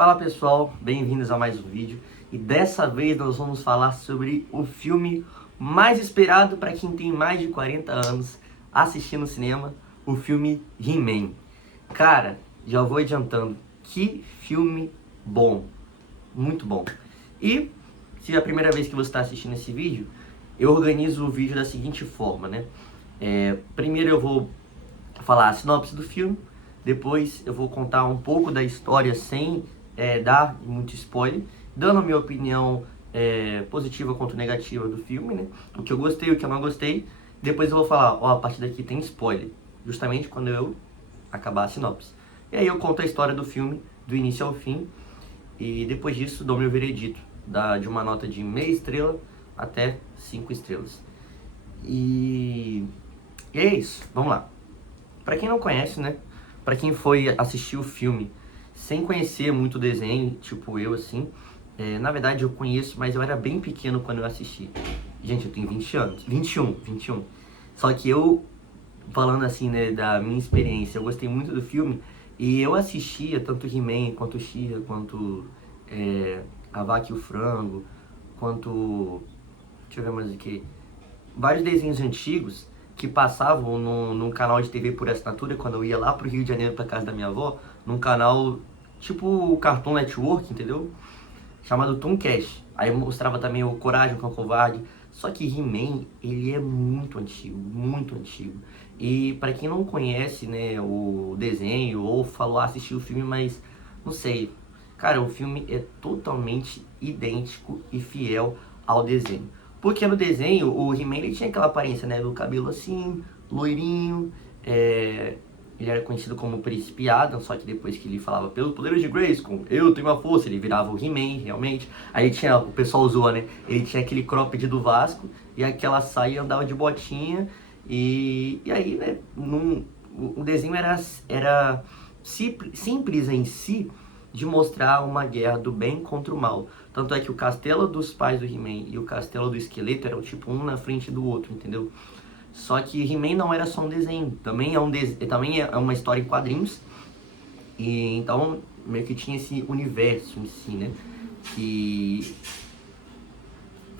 Fala pessoal, bem-vindos a mais um vídeo e dessa vez nós vamos falar sobre o filme mais esperado para quem tem mais de 40 anos assistindo cinema, o filme He-Man. Cara, já vou adiantando, que filme bom, muito bom. E se é a primeira vez que você está assistindo esse vídeo, eu organizo o vídeo da seguinte forma, né? Primeiro eu vou falar a sinopse do filme, depois eu vou contar um pouco da história sem dar muito spoiler, dando a minha opinião positiva quanto negativa do filme, né? O que eu gostei, o que eu não gostei. Depois eu vou falar, ó, a partir daqui tem spoiler, justamente quando eu acabar a sinopse. E aí eu conto a história do filme, do início ao fim, e depois disso dou meu veredito, de uma nota de meia estrela até 5 estrelas. E é isso, vamos lá. Pra quem não conhece, né? Pra quem foi assistir o filme sem conhecer muito o desenho, tipo eu assim, na verdade eu conheço, mas eu era bem pequeno quando eu assisti. Gente, eu tenho 20 anos, 21. Só que eu, falando assim, né, da minha experiência, eu gostei muito do filme e eu assistia tanto He-Man, quanto She-Ra, quanto A Vaca e o Frango, quanto, deixa eu ver mais o que, vários desenhos antigos que passavam num canal de TV por assinatura quando eu ia lá pro Rio de Janeiro pra casa da minha avó, num canal tipo o Cartoon Network, entendeu? Chamado Tooncast. Aí mostrava também o Coragem, o Cão Covarde. Só que He-Man, ele é muito antigo, muito antigo. E pra quem não conhece, né, o desenho ou falou assistir o filme, mas não sei, cara, o filme é totalmente idêntico e fiel ao desenho. Porque no desenho, o He-Man ele tinha aquela aparência, né, do cabelo assim, loirinho, ele era conhecido como Príncipe Adam, só que depois que ele falava pelos poderes de Grayskull, eu tenho a força, ele virava o He-Man, realmente. Aí tinha, o pessoal zoa, né, ele tinha aquele cropped do Vasco e aquela saia, andava de botinha, e aí, né, o desenho era simples em si, de mostrar uma guerra do bem contra o mal. Tanto é que o castelo dos pais do He-Man e o castelo do esqueleto eram tipo um na frente do outro, entendeu? Só que He-Man não era só um desenho, também é uma história em quadrinhos. E então meio que tinha esse universo em si, né? Que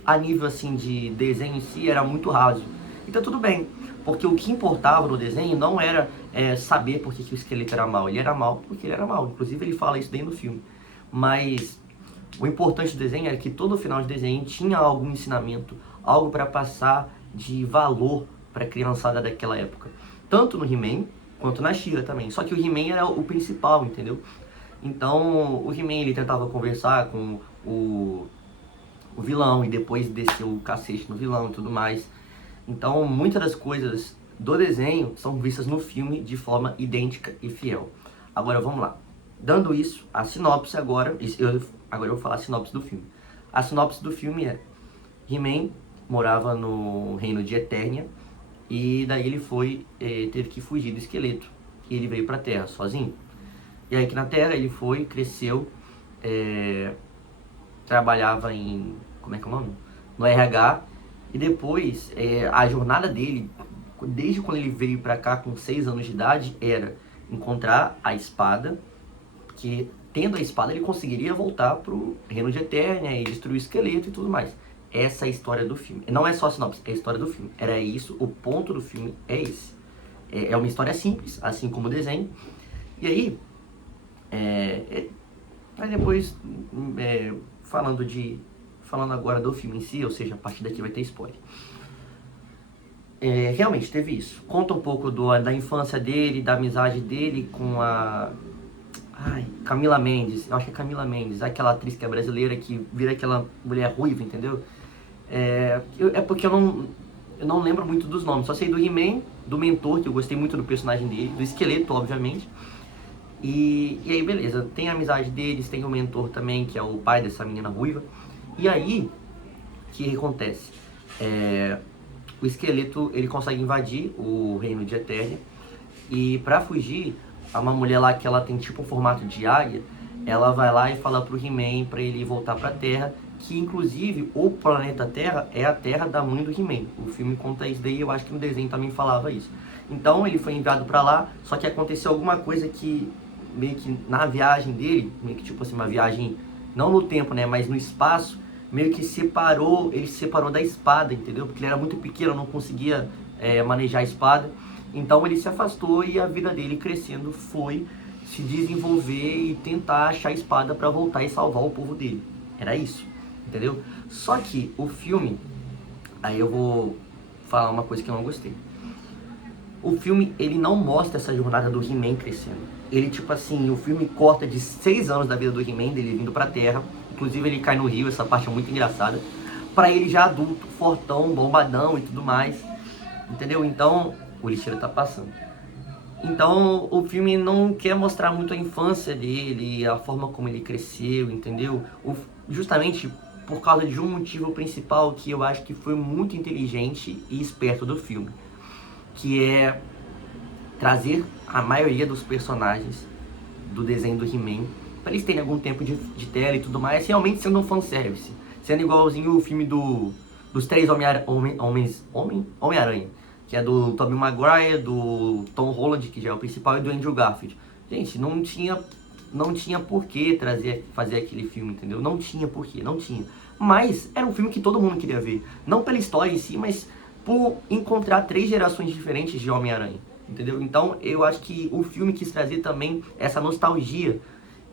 a nível assim de desenho em si era muito raso. Então tudo bem, porque o que importava no desenho não era saber por que o esqueleto era mal. Ele era mal porque ele era mal. Inclusive ele fala isso dentro do filme. Mas o importante do desenho era que todo final de desenho tinha algum ensinamento, algo para passar de valor para a criançada daquela época. Tanto no He-Man quanto na She-Ra também. Só que o He-Man era o principal, entendeu? Então o He-Man ele tentava conversar com o vilão e depois desceu o cacete no vilão e tudo mais. Então muitas das coisas do desenho são vistas no filme de forma idêntica e fiel. Agora vamos lá. Dando isso, a sinopse agora eu vou falar a sinopse do filme. A sinopse do filme é: He-Man morava no reino de Eternia e daí ele teve que fugir do esqueleto e ele veio pra Terra sozinho. E aí aqui na Terra ele foi, cresceu, trabalhava em, como é que é o nome? No RH, e depois a jornada dele, desde quando ele veio pra cá com 6 anos de idade, era encontrar a espada, que tendo a espada ele conseguiria voltar pro reino de Eternia e destruir o esqueleto e tudo mais. Essa é a história do filme. Não é só a sinopse, é a história do filme. Era isso, o ponto do filme é esse. É uma história simples, assim como o desenho. E aí, depois, falando agora do filme em si, ou seja, a partir daqui vai ter spoiler. Realmente teve isso. Conta um pouco da infância dele, da amizade dele com a Camila Mendes. Eu acho que é Camila Mendes, aquela atriz que é brasileira que vira aquela mulher ruiva, entendeu? Porque eu não lembro muito dos nomes, só sei do He-Man, do mentor, que eu gostei muito do personagem dele, do esqueleto, obviamente. E aí, beleza, tem a amizade deles, tem o mentor também, que é o pai dessa menina ruiva. E aí, o que acontece? O esqueleto, ele consegue invadir o reino de Eternia, e pra fugir, uma mulher lá que ela tem tipo um formato de águia, ela vai lá e fala pro He-Man pra ele voltar pra Terra, que inclusive o planeta Terra é a terra da mãe do He-Man. O filme conta isso daí, eu acho que no desenho também falava isso. Então ele foi enviado pra lá, só que aconteceu alguma coisa que meio que na viagem dele, meio que tipo assim, uma viagem não no tempo, né, mas no espaço, meio que ele se separou da espada, entendeu? Porque ele era muito pequeno, não conseguia manejar a espada. Então ele se afastou e a vida dele crescendo foi se desenvolver e tentar achar a espada para voltar e salvar o povo dele. Era isso, entendeu? Só que o filme, aí eu vou falar uma coisa que eu não gostei. O filme, ele não mostra essa jornada do He-Man crescendo. Ele, tipo assim, o filme corta de 6 anos da vida do He-Man, dele vindo pra Terra. Inclusive ele cai no rio, essa parte é muito engraçada. Pra ele já adulto, fortão, bombadão e tudo mais. Entendeu? Então, o lixeiro tá passando. Então, o filme não quer mostrar muito a infância dele, a forma como ele cresceu, entendeu? Justamente por causa de um motivo principal que eu acho que foi muito inteligente e esperto do filme, que é trazer a maioria dos personagens do desenho do He-Man para eles terem algum tempo de tela e tudo mais, realmente sendo um fanservice, sendo igualzinho o filme dos três Homem-Aranha, que é do Tobey Maguire, do Tom Holland, que já é o principal, e do Andrew Garfield. Gente, não tinha por que fazer aquele filme, entendeu? Não tinha por quê, não tinha. Mas era um filme que todo mundo queria ver. Não pela história em si, mas por encontrar 3 gerações diferentes de Homem-Aranha, entendeu? Então eu acho que o filme quis trazer também essa nostalgia.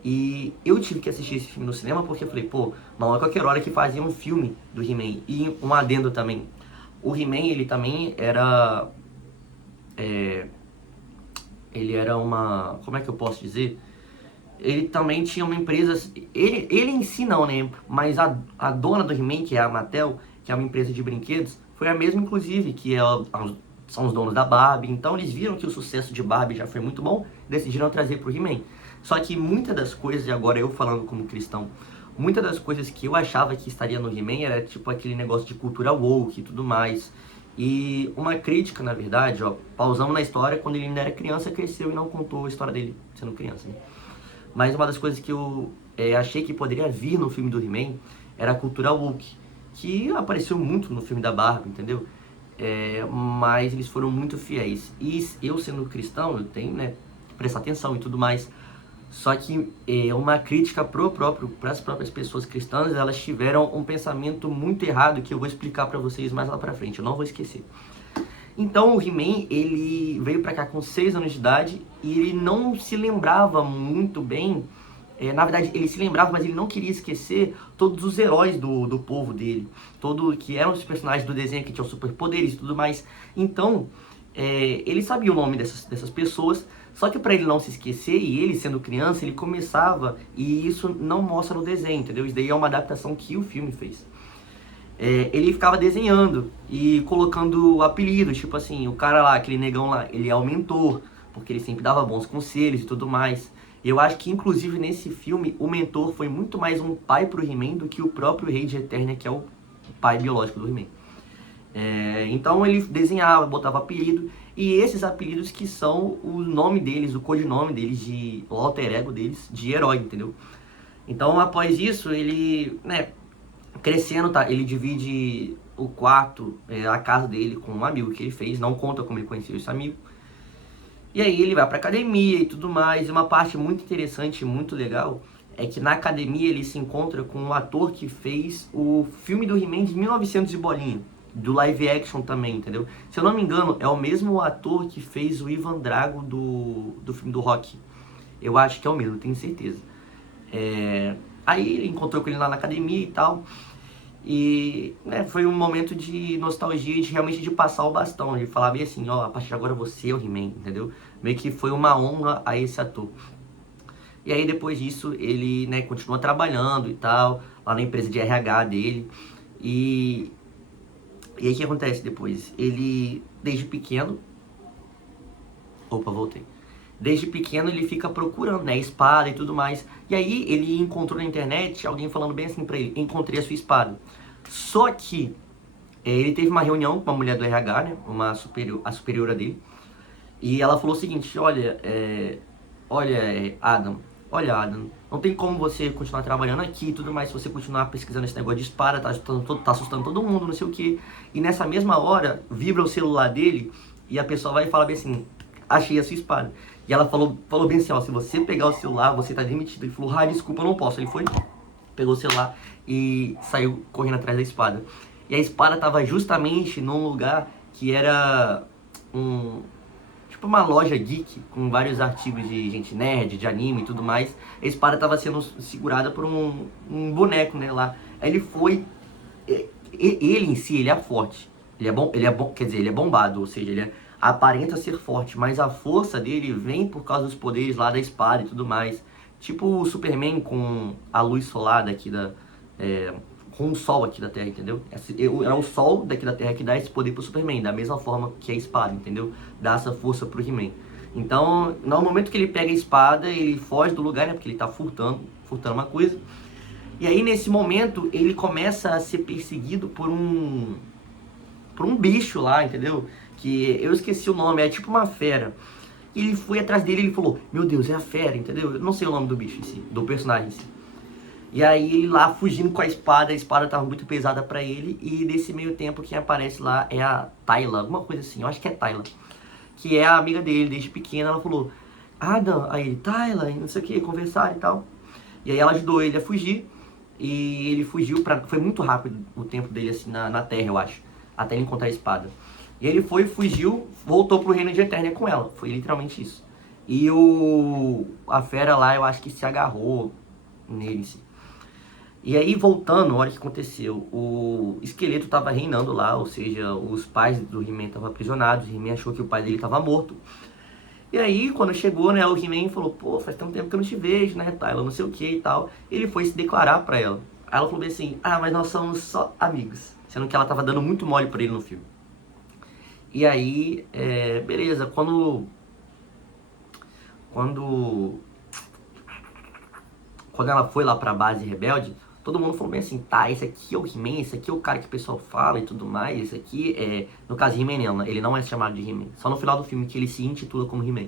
E eu tive que assistir esse filme no cinema porque eu falei, pô, não é qualquer hora que fazia um filme do He-Man. E um adendo também. O He-Man, ele também era... ele era uma... Como é que eu posso dizer? Ele também tinha uma empresa... Ele em si não, né? Mas a dona do He-Man, que é a Mattel, que é uma empresa de brinquedos, foi a mesma, inclusive, que são os donos da Barbie. Então eles viram que o sucesso de Barbie já foi muito bom, decidiram trazer pro He-Man. Só que muitas das coisas, e agora eu falando como cristão, muitas das coisas que eu achava que estaria no He-Man era tipo aquele negócio de cultura woke e tudo mais. E uma crítica, na verdade, ó, pausamos na história, quando ele ainda era criança, cresceu e não contou a história dele sendo criança, né? Mas uma das coisas que eu achei que poderia vir no filme do He-Man era a cultura woke, que apareceu muito no filme da Barbie, entendeu? Mas eles foram muito fiéis. E eu, sendo cristão, eu tenho, né, que prestar atenção e tudo mais. Só que uma crítica para as próprias pessoas cristãs, elas tiveram um pensamento muito errado que eu vou explicar para vocês mais lá pra frente, eu não vou esquecer. Então o He-Man, ele veio pra cá com 6 anos de idade e ele não se lembrava muito bem, na verdade ele se lembrava, mas ele não queria esquecer todos os heróis do povo dele, que eram os personagens do desenho que tinham superpoderes e tudo mais. Então ele sabia o nome dessas pessoas, só que para ele não se esquecer, e ele sendo criança, ele começava, e isso não mostra no desenho, entendeu? Isso daí é uma adaptação que o filme fez. Ele ficava desenhando e colocando apelidos, tipo assim, o cara lá, aquele negão lá, ele é o mentor, porque ele sempre dava bons conselhos e tudo mais. E eu acho que, inclusive, nesse filme, o mentor foi muito mais um pai pro He-Man do que o próprio Rei de Eternia, que é o pai biológico do He-Man. Então ele desenhava, botava apelido, e esses apelidos que são o nome deles, o codinome deles, o alter ego deles, de herói, entendeu? Então após isso, ele, né, crescendo, tá, ele divide o quarto, a casa dele com um amigo que ele fez, não conta como ele conheceu esse amigo. E aí ele vai pra academia e tudo mais, e uma parte muito interessante, muito legal, é que na academia ele se encontra com o ator que fez o filme do He-Man de 1900 e bolinha, do live action também, entendeu? Se eu não me engano, é o mesmo ator que fez o Ivan Drago do filme do Rocky. Eu acho que é o mesmo, tenho certeza. Aí ele encontrou com ele lá na academia e tal. E foi um momento de nostalgia, realmente de passar o bastão. Ele falava bem assim, ó, a partir de agora você é o He-Man, entendeu? Meio que foi uma honra a esse ator. E aí depois disso ele, né, continua trabalhando e tal, lá na empresa de RH dele. E aí o que acontece depois? Ele, desde pequeno... Opa, voltei. Desde pequeno ele fica procurando, né, espada e tudo mais. E aí ele encontrou na internet alguém falando bem assim pra ele, encontrei a sua espada. Só que ele teve uma reunião com uma mulher do RH, né, a superiora dele. E ela falou o seguinte, olha, Adam, não tem como você continuar trabalhando aqui e tudo mais, se você continuar pesquisando esse negócio de espada, tá assustando todo mundo, não sei o que. E nessa mesma hora, vibra o celular dele e a pessoa vai e fala bem assim, achei a sua espada. E ela falou bem assim, ó, se você pegar o celular, você tá demitido. Ele falou, desculpa, eu não posso. Ele foi, pegou o celular e saiu correndo atrás da espada. E a espada tava justamente num lugar que era um... tipo uma loja geek, com vários artigos de gente nerd, de anime e tudo mais. A espada tava sendo segurada por um boneco, né, lá. Aí ele foi... Ele em si, ele é forte. Ele é bom, quer dizer, ele é bombado, ou seja, aparenta ser forte, mas a força dele vem por causa dos poderes lá da espada e tudo mais. Tipo o Superman com a luz solar daqui com o sol aqui da Terra, entendeu? É o sol daqui da Terra que dá esse poder pro Superman, da mesma forma que a espada, entendeu? Dá essa força pro He-Man. Então, no momento que ele pega a espada, ele foge do lugar, né? Porque ele tá furtando uma coisa. E aí, nesse momento, ele começa a ser perseguido por um bicho lá, entendeu? Que eu esqueci o nome, é tipo uma fera. E ele foi atrás dele e ele falou, meu Deus, é a fera, entendeu? Eu não sei o nome do bicho em si, do personagem em si. E aí ele lá fugindo com a espada tava muito pesada pra ele. E nesse meio tempo quem aparece lá é a Tayla, alguma coisa assim, eu acho que é Tayla. Que é a amiga dele desde pequena, ela falou, Adam, aí ele, Tayla, não sei o que, conversar e tal. E aí ela ajudou ele a fugir. E ele fugiu foi muito rápido o tempo dele assim na Terra, eu acho. Até ele encontrar a espada. E ele fugiu, voltou pro reino de Eternia com ela. Foi literalmente isso. E a fera lá, eu acho que se agarrou nele, assim. E aí, voltando, olha o que aconteceu. O esqueleto estava reinando lá, ou seja, os pais do He-Man estavam aprisionados. O He-Man achou que o pai dele estava morto. E aí, quando chegou, né, o He-Man falou, pô, faz tanto tempo que eu não te vejo, né, Tayla, não sei o que e tal. Ele foi se declarar pra ela. Aí ela falou bem assim, mas nós somos só amigos. Sendo que ela tava dando muito mole pra ele no filme. E aí, beleza, quando ela foi lá pra base rebelde, todo mundo falou bem assim, tá, esse aqui é o He-Man, esse aqui é o cara que o pessoal fala e tudo mais, esse aqui no caso He-Man não, ele não é chamado de He-Man, só no final do filme que ele se intitula como He-Man.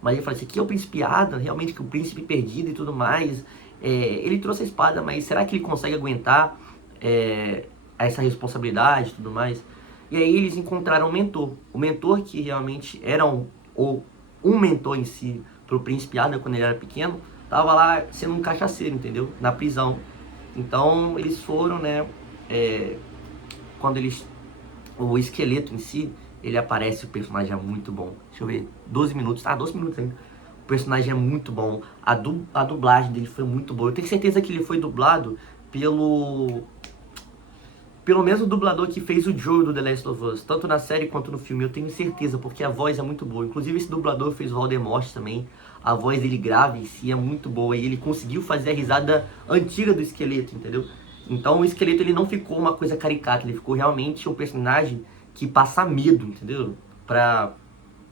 Mas ele fala, esse aqui é o Príncipe Adam, realmente que o príncipe perdido e tudo mais, ele trouxe a espada, mas será que ele consegue aguentar essa responsabilidade e tudo mais? E aí eles encontraram o mentor que realmente era um mentor em si pro Príncipe Adam quando ele era pequeno, tava lá sendo um cachaceiro, entendeu? Na prisão. Então eles foram, né? Quando o esqueleto em si, ele aparece, o personagem é muito bom. Deixa eu ver, 12 minutos. 12 minutos ainda. O personagem é muito bom. A dublagem dele foi muito boa. Eu tenho certeza que ele foi dublado pelo mesmo dublador que fez o Joel do The Last of Us, tanto na série quanto no filme, eu tenho certeza, porque a voz é muito boa. Inclusive esse dublador fez o Voldemort também, a voz dele grave em si é muito boa, e ele conseguiu fazer a risada antiga do esqueleto, entendeu? Então o esqueleto ele não ficou uma coisa caricata, ele ficou realmente um personagem que passa medo, entendeu? Para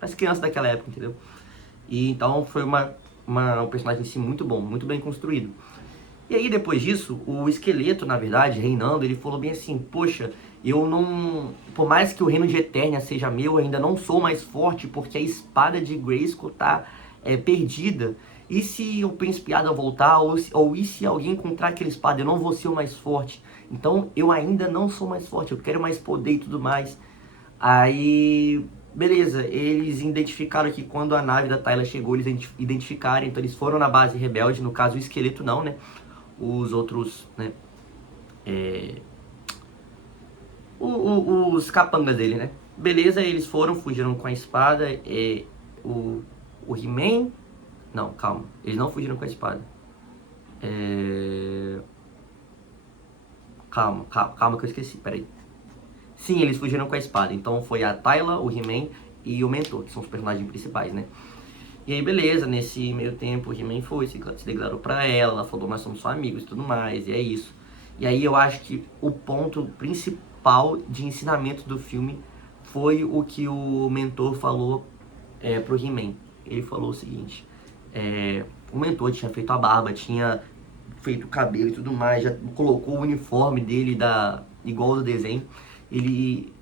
as crianças daquela época, entendeu? E então foi um personagem em si muito bom, muito bem construído. E aí depois disso, o esqueleto, na verdade, reinando, ele falou bem assim, poxa, eu não... por mais que o reino de Eternia seja meu, eu ainda não sou mais forte, porque a espada de Grayskull tá perdida. E se o Príncipe Adam voltar, ou e se alguém encontrar aquela espada, eu não vou ser o mais forte. Então eu ainda não sou mais forte, eu quero mais poder e tudo mais. Aí, beleza, eles identificaram que quando a nave da Tayla chegou, eles identificaram, então eles foram na base rebelde, no caso o esqueleto não, né? Os outros, né, os capangas dele, né? Beleza, eles fugiram com a espada, o He-Man... Não, calma, eles não fugiram com a espada. Calma que eu esqueci, peraí. Sim, eles fugiram com a espada, então foi a Tayla, o He-Man e o Mentor, que são os personagens principais, né? E aí, beleza, nesse meio tempo, o He-Man foi, se declarou pra ela, falou, nós somos só amigos e tudo mais, e é isso. E aí eu acho que o ponto principal de ensinamento do filme foi o que o mentor falou pro He-Man. Ele falou o seguinte, o mentor tinha feito a barba, tinha feito o cabelo e tudo mais, já colocou o uniforme dele igual do desenho. E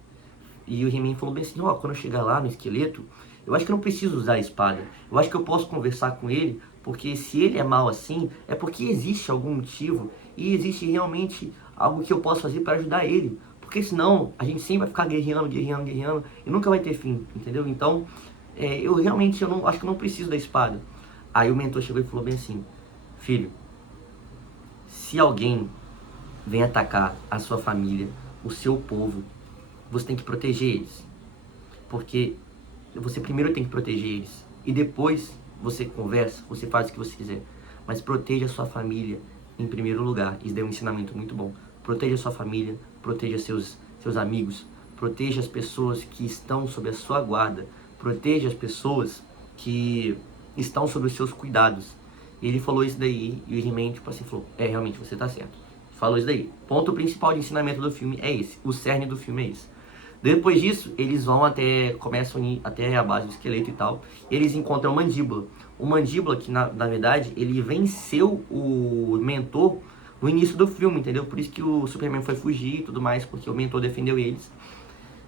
o He-Man falou bem assim, quando eu chegar lá no esqueleto, eu acho que eu não preciso usar a espada. Eu acho que eu posso conversar com ele, porque se ele é mal assim, é porque existe algum motivo e existe realmente algo que eu posso fazer para ajudar ele. Porque senão a gente sempre vai ficar guerreando e nunca vai ter fim, entendeu? Então, eu realmente eu não, acho que eu não preciso da espada. Aí o mentor chegou e falou bem assim, filho, se alguém vem atacar a sua família, o seu povo, você tem que proteger eles. Porque você primeiro tem que proteger eles. E depois você conversa, você faz o que você quiser. Mas proteja a sua família em primeiro lugar. Isso deu um ensinamento muito bom. Proteja a sua família, proteja seus amigos, proteja as pessoas que estão sob a sua guarda, proteja as pessoas que estão sob os seus cuidados. E ele falou isso daí, e o He-Man, tipo assim, falou, realmente, você tá certo. Falou isso daí. Ponto principal de ensinamento do filme é esse. O cerne do filme é esse. Depois disso, eles vão começam a ir até a base do esqueleto e tal. Eles encontram o Mandíbula. O Mandíbula, que na verdade, ele venceu o mentor no início do filme, entendeu? Por isso que o Superman foi fugir e tudo mais, porque o mentor defendeu eles.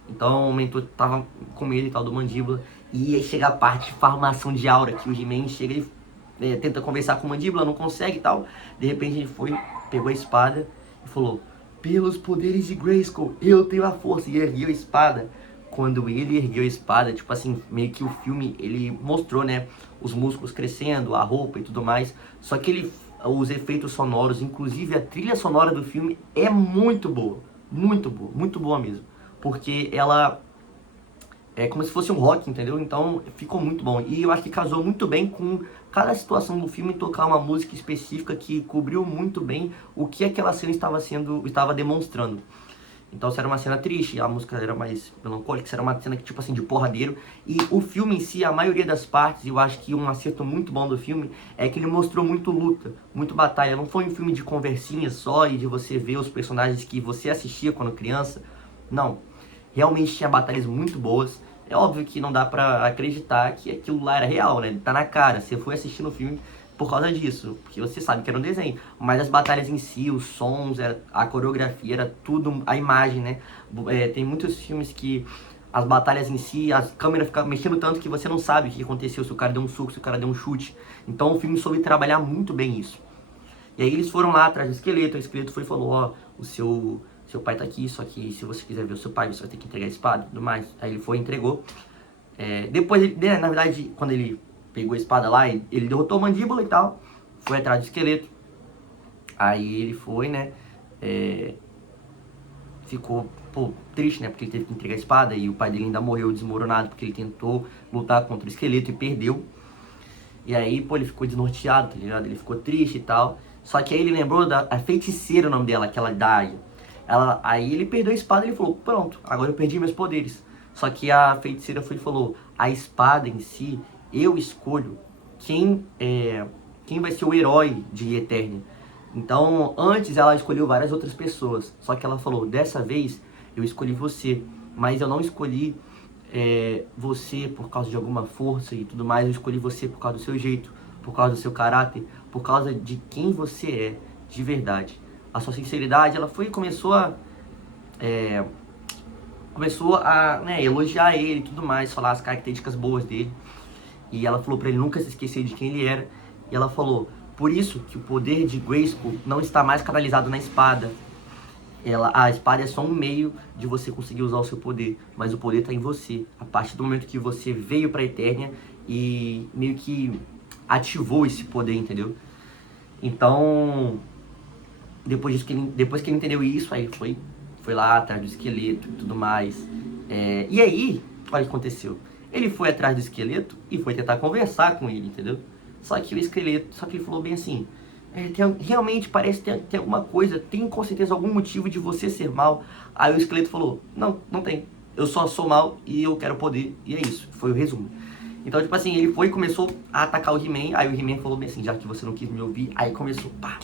Então o mentor tava com medo e tal do Mandíbula. E aí chega a parte de farmação de aura, que o He-Man chega e tenta conversar com o Mandíbula, não consegue e tal. De repente ele foi, pegou a espada e falou, pelos poderes de Grayskull, eu tenho a força. E ergueu a espada. Quando ele ergueu a espada, tipo assim, meio que o filme, ele mostrou, né, os músculos crescendo, a roupa e tudo mais. Só que os efeitos sonoros, inclusive a trilha sonora do filme é muito boa. Muito boa mesmo. Porque ela é como se fosse um rock, entendeu? Então ficou muito bom. E eu acho que casou muito bem com cada situação do filme, tocar uma música específica que cobriu muito bem o que aquela cena estava demonstrando. Então se era uma cena triste, a música era mais melancólica, se era uma cena que, tipo assim, de porradeiro. E o filme em si, a maioria das partes, eu acho que um acerto muito bom do filme é que ele mostrou muito luta, muito batalha. Não foi um filme de conversinha só e de você ver os personagens que você assistia quando criança. Não, realmente tinha batalhas muito boas. É óbvio que não dá pra acreditar que aquilo lá era real, né? Tá na cara, você foi assistir o filme por causa disso, porque você sabe que era um desenho. Mas as batalhas em si, os sons, a coreografia, era tudo, a imagem, né? Tem muitos filmes que as batalhas em si, as câmeras ficam mexendo tanto que você não sabe o que aconteceu, se o cara deu um soco, se o cara deu um chute. Então o filme soube trabalhar muito bem isso. E aí eles foram lá atrás do esqueleto, o esqueleto foi e falou, ó, o seu pai tá aqui, só que se você quiser ver o seu pai, você vai ter que entregar a espada e tudo mais. Aí ele foi e entregou. Depois, na verdade, quando ele pegou a espada lá, ele derrotou o Mandíbula e tal, foi atrás do esqueleto. Aí ele foi, né, ficou, pô, triste, né, porque ele teve que entregar a espada e o pai dele ainda morreu desmoronado porque ele tentou lutar contra o esqueleto e perdeu. E aí, pô, ele ficou desnorteado, tá ligado? Ele ficou triste e tal. Só que aí ele lembrou da feiticeira, o nome dela, aquela Dai. Aí ele perdeu a espada e ele falou, pronto, agora eu perdi meus poderes. Só que a feiticeira foi e falou, a espada em si, eu escolho quem vai ser o herói de Eternia. Então, antes ela escolheu várias outras pessoas. Só que ela falou, dessa vez eu escolhi você, mas eu não escolhi você por causa de alguma força e tudo mais. Eu escolhi você por causa do seu jeito, por causa do seu caráter, por causa de quem você é de verdade. A sua sinceridade, ela foi e começou a né, elogiar ele e tudo mais, falar as características boas dele. E ela falou pra ele nunca se esquecer de quem ele era. E ela falou, por isso que o poder de Grayskull não está mais canalizado na espada. A espada é só um meio de você conseguir usar o seu poder, mas o poder está em você. A partir do momento que você veio pra Eternia e meio que ativou esse poder, entendeu? Então, depois que ele entendeu isso, aí foi lá atrás do esqueleto e tudo mais. E aí, olha o que aconteceu. Ele foi atrás do esqueleto e foi tentar conversar com ele, entendeu? Só que ele falou bem assim, realmente parece que tem alguma coisa, tem com certeza algum motivo de você ser mal. Aí o esqueleto falou, não tem, eu só sou mal e eu quero poder, e é isso, foi o resumo. Então, tipo assim, ele foi e começou a atacar o He-Man. Aí o He-Man falou bem assim, já que você não quis me ouvir. Aí começou pá.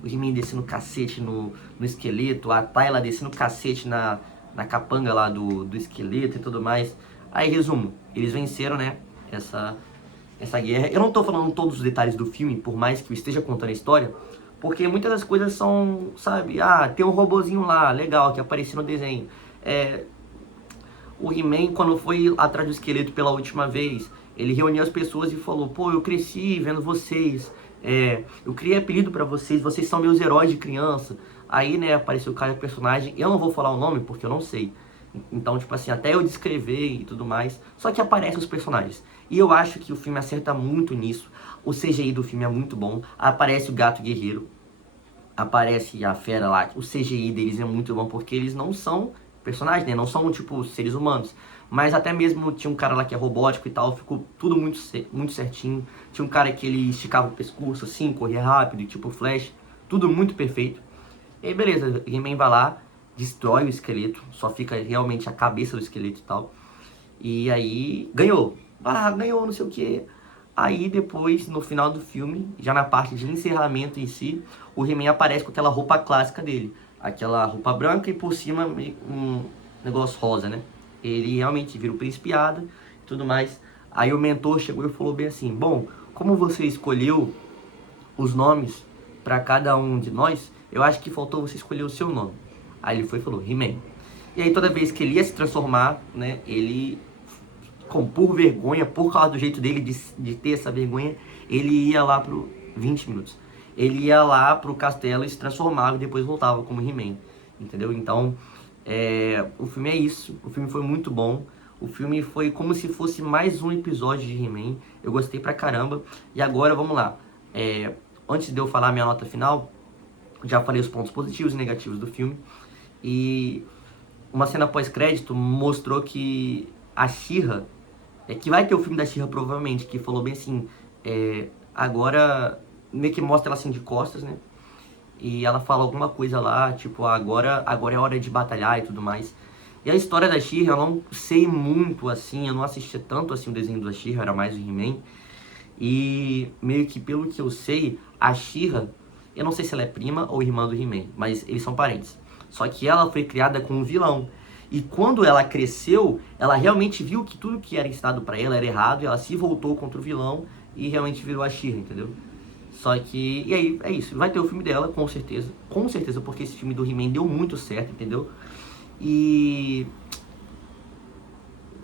O He-Man descendo cacete no esqueleto. A Tayla descendo cacete na capanga lá do esqueleto e tudo mais. Aí, resumo, eles venceram, né, essa guerra. Eu não tô falando todos os detalhes do filme, por mais que eu esteja contando a história, porque muitas das coisas são, sabe, tem um robozinho lá, legal, que apareceu no desenho. O He-Man, quando foi atrás do esqueleto pela última vez, ele reuniu as pessoas e falou, pô, eu cresci vendo vocês, eu criei apelido pra vocês são meus heróis de criança. Aí, né, apareceu cada personagem, eu não vou falar o nome porque eu não sei. Então, tipo assim, até eu descrever e tudo mais, só que aparecem os personagens. E eu acho que o filme acerta muito nisso. O CGI do filme é muito bom. Aparece o gato guerreiro, aparece a fera lá. O CGI deles é muito bom porque eles não são personagens, né? Não são, tipo, seres humanos. Mas até mesmo tinha um cara lá que é robótico e tal, ficou tudo muito certinho. Tinha um cara que ele esticava o pescoço assim, corria rápido, tipo Flash. Tudo muito perfeito. E aí, beleza, He-Man vai lá, destrói o esqueleto, só fica realmente a cabeça do esqueleto e tal. E aí, ganhou. Ah, ganhou, não sei o que. Aí depois, no final do filme, já na parte de encerramento em si, o He-Man aparece com aquela roupa clássica dele. Aquela roupa branca e por cima um negócio rosa, né? Ele realmente vira o Príncipe Ada e tudo mais. Aí o mentor chegou e falou bem assim: bom, como você escolheu os nomes para cada um de nós, eu acho que faltou você escolher o seu nome. Aí ele foi e falou, He-Man. E aí toda vez que ele ia se transformar, né, ele, por vergonha, por causa do jeito dele de ter essa vergonha, ele ia lá pro 20 minutos. Ele ia lá pro castelo e se transformava e depois voltava como He-Man. Entendeu? Então, o filme é isso. O filme foi muito bom. O filme foi como se fosse mais um episódio de He-Man. Eu gostei pra caramba. E agora, vamos lá. Antes de eu falar minha nota final, já falei os pontos positivos e negativos do filme. E uma cena pós-crédito mostrou que a She-Ra, que vai ter o filme da She-Ra provavelmente, que falou bem assim, agora meio que mostra ela assim de costas, né? E ela fala alguma coisa lá, tipo, agora é hora de batalhar e tudo mais. E a história da She-Ra, eu não sei muito assim, eu não assisti tanto assim o desenho da She-Ra, era mais o He-Man. E meio que pelo que eu sei, a She-Ra, eu não sei se ela é prima ou irmã do He-Man, mas eles são parentes. Só que ela foi criada com um vilão. E quando ela cresceu, ela realmente viu que tudo que era ensinado pra ela era errado, e ela se voltou contra o vilão e realmente virou a She-Ra, entendeu? Só que, e aí, é isso. Vai ter o filme dela, com certeza. Com certeza, porque esse filme do He-Man deu muito certo, entendeu? E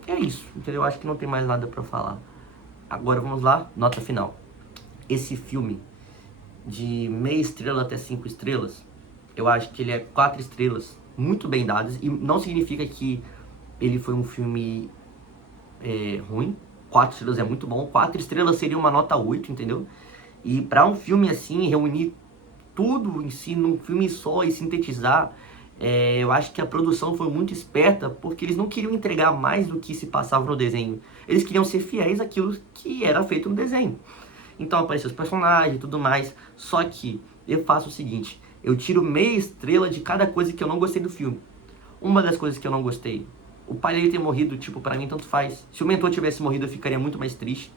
é isso, entendeu? Acho que não tem mais nada pra falar. Agora vamos lá, nota final. Esse filme, de meia estrela até 5 estrelas, eu acho que ele é 4 estrelas, muito bem dadas. E não significa que ele foi um filme ruim. 4 estrelas é muito bom. 4 estrelas seria uma nota 8, entendeu? E pra um filme assim, reunir tudo em si num filme só e sintetizar, eu acho que a produção foi muito esperta, porque eles não queriam entregar mais do que se passava no desenho. Eles queriam ser fiéis àquilo que era feito no desenho. Então apareciam os personagens e tudo mais. Só que eu faço o seguinte, eu tiro meia estrela de cada coisa que eu não gostei do filme. Uma das coisas que eu não gostei, o pai dele ter morrido, tipo, pra mim tanto faz. Se o mentor tivesse morrido, eu ficaria muito mais triste.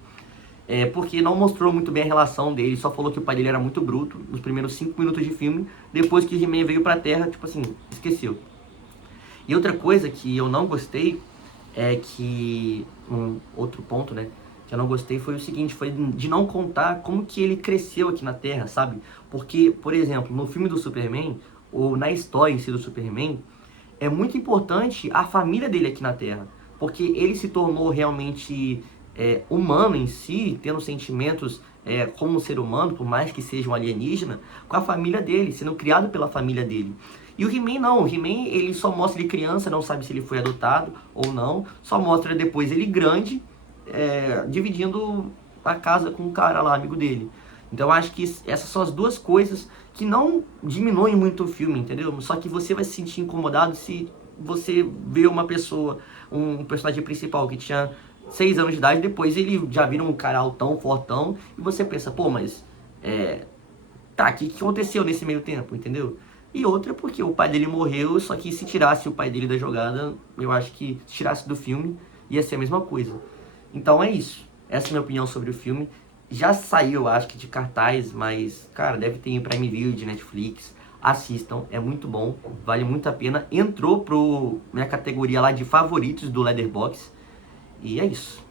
Porque não mostrou muito bem a relação dele, só falou que o pai dele era muito bruto nos primeiros 5 minutos de filme, depois que He-Man veio pra Terra, tipo assim, esqueceu. E outra coisa que eu não gostei é que, outro ponto, né, que eu não gostei foi o seguinte, foi de não contar como que ele cresceu aqui na Terra, sabe? Porque, por exemplo, no filme do Superman, ou na história em si do Superman, é muito importante a família dele aqui na Terra, porque ele se tornou realmente humano em si, tendo sentimentos como um ser humano, por mais que seja um alienígena, com a família dele, sendo criado pela família dele. E o He-Man não, o He-Man ele só mostra ele criança, não sabe se ele foi adotado ou não, só mostra depois ele grande, dividindo a casa com um cara lá, amigo dele. Então eu acho que essas são as duas coisas que não diminuem muito o filme, entendeu? Só que você vai se sentir incomodado se você vê uma pessoa, um personagem principal que tinha 6 anos de idade, depois ele já vira um cara altão, fortão, e você pensa, pô, mas tá, o que aconteceu nesse meio tempo, entendeu? E outra porque o pai dele morreu, só que se tirasse o pai dele da jogada, eu acho que se tirasse do filme, ia ser a mesma coisa. Então é isso. Essa é a minha opinião sobre o filme. Já saiu, eu acho que de cartaz, mas, cara, deve ter em Prime Video, Netflix. Assistam, é muito bom, vale muito a pena. Entrou pro minha categoria lá de favoritos do Letterboxd. E é isso.